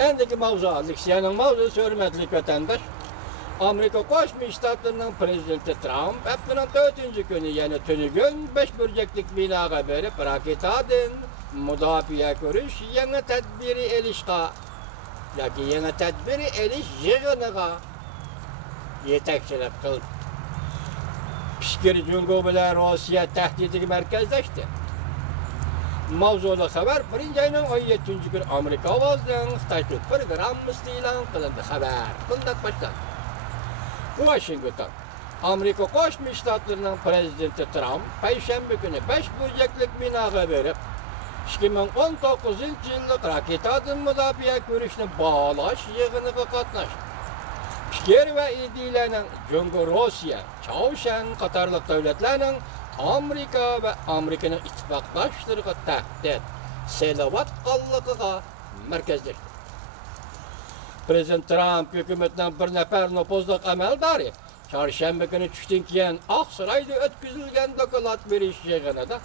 Endiki mavzu Aleksiya'nın mavzusu hürmetli vatandaş. Amerika Koşmuş Ştatlarının Prezidenti Trump haftanın 4. günü yani tünügün 5 bölgeklik binaga berip raketadın müdafiye görüş yeni tedbiri elişqa yoki yeni tedbiri eliş yığınıga yetekçilik kıldı. Pişkiri Cungo bilen Rusya tehdidi merkezleşti. Mavzulu haber 1. ayının 17. günü Amerika avazının Xitaylık programması ilan kılındı haber. Bundan başlandı. Washington, Amerika Koşmuş Ştatlarının Prezidenti Trump, Perşembe günü 5 bölgeklik binaga berip, 2019 yıllık raketadın müdafiye görüşünü bağlaş yığınıga katnaştı. Pişker ve idilenin Cungo, Rusya, Çavuşan Katarlık devletlerinin Amerika ve Amerika'nın ittifaklaştırığı tehdit, selavat kallıqıga merkezleşti. Prezident Trump hükümetinden bir nefer nopozluk amaldari, çarşamba günü düştün kiyen Aksaray'da ötküzülgen dokulat veriş yığınıda,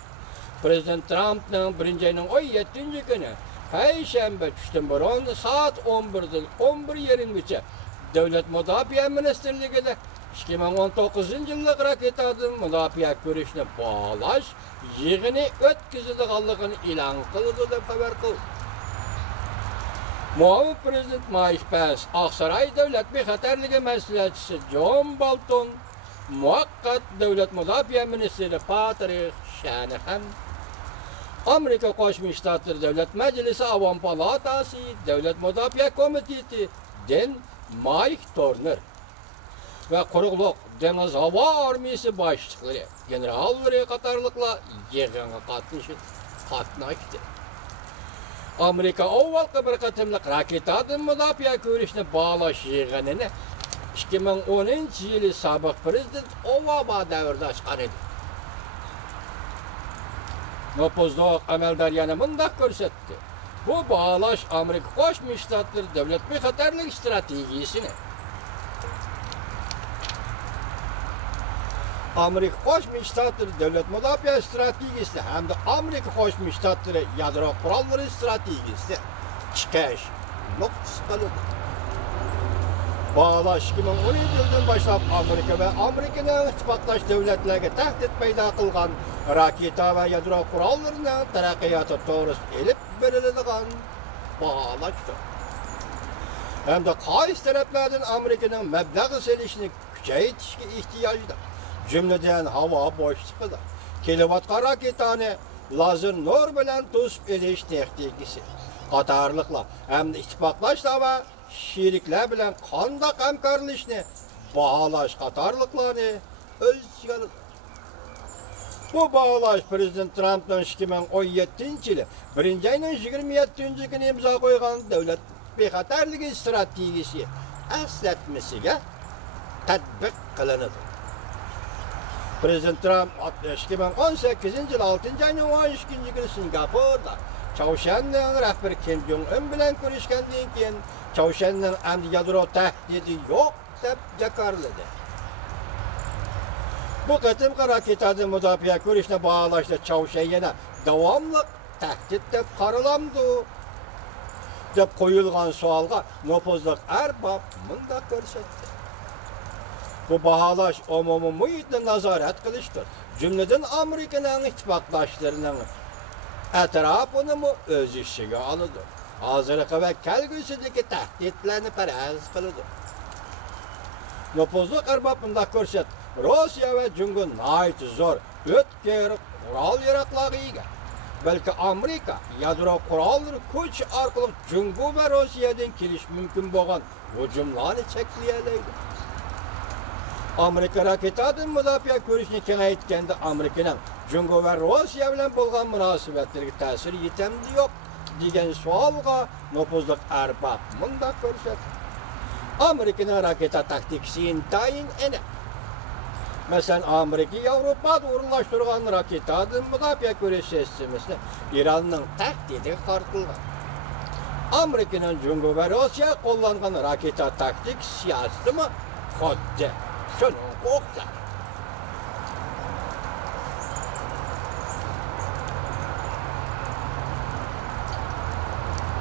Prezident Trump'ın 1. ayının 17. günü, Perşembe düştün burun saat 11'den 11:20'ce Devlet Müdafiye Ministerliği'de 2019 yıllık raketadın müdafiye görüşüne bağlaş yığını ötküzülüğünü ilan kıldı dep haber kıldı. Muavin Prezident Mike Pence, Aksaray Devlet Bexatarlığı Meselesi John Bolton, Muhakkak Devlet Müdafiye Ministeri Patrick Shanahan, Amerika Koşmuş Ştatları Devlet Meclisi Avam Palatası Devlet Müdafiye Komiteti Den Mike Turner ve Kurukluk Deniz Hava Armiyası başlıkları generalları Katarlıkla yığına katnaştı. Amerika avvalkı bir katımlık raketadın müdafiye görüşüne bağlaş yığınını 2010 yılı sabık prezident Obama devrinde açkan idi. Nopozluq amaldaryanı mındak görsetti. Bu bağlaş Amerika Koşmuş Ştatları Devlet Bexatarlık stratejisini Amerika Koşmuş Ştatları Devlet Müdafiye Stratejisi hem de Amerika Koşmuş Ştatları Yadro Kuralları Stratejisi çıkış noktası kalır. Bağlaş 2017 yılından başlap Amerika ve Amerika'nın ittifaktaş devletlerine tehdit payda kılgan raketa ve yadro kurallarına terakkiyatı doğrusu elip verildiğin bağlaştı. Hem de kayıs taraflardan Amerika'nın meblağ selişini küçeytişki ihtiyacıdır. Cümleden hava boşluğu da. Kilowatt raketani lazer nur bilen tutup ediş teknikisi. Katarlıkla hem de ittifaklaşla ve şirikler bilen kandak hamkarlışını bağlaş Katarlıklarını ölçüyorlar. Bu bağlaş Prezident Trump'ın 2017 yılı 1. ayının 27. günü imza koygan Devlet Bexatarlığı stratejisi esletmesiyle tatbik kılınır. Prezident Trump 2018 yıl 6. ayının 13. günü Singapur'da Çavuşan'ın rəhbər Kim Jong-un bilen görüşkəndən keyin Çavuşan'ın əmdi yadro təhdidi yok dep yakarladı. Bu qatımqı raketadın müdafiə görüşünə bağlaşdı Çavuşan yana davamlıq təhdid dep qarılamdı. Dep koyulgan sualga nopozluq ərbab mındaq görsetdi. Bu bağlaş umumi mühitini nazaret kılıştır. Cümleden Amerika'nın ittifakdaşlarının etrafını mı öz işine alıdır. Hazırlıkı ve kelgüsündeki tehditlerini perez kılıdır. Nopozluq erbabında görset, Rusya ve Cungun nait zor, ötker kural yaraklığı ega. Belki Amerika yadro kuralları kuch arkalı Cungu ve Rusya'dan keliş mümkün boğan hücumlarını çekleyeleydi. Amerika raketadın müdafiye görüşünü kengaytkende Amerika'nın Cungo ve Rusya bilen bolgan münasebetlerine tesiri yetemdi yok degan sualga nopozluq erbab mundaq görsetdi. Amerika'nın raketa taktikisi intayin ene. Mesela Amerika Avrupa'da uğurlaştırgan raketadın müdafiye görüş sistemisi İran'ın tehdidi kartılgan. Amerika'nın Cungo ve Rusya kullangan raketa taktik siyaseti mi? Xoddi şunun qo'rqdi.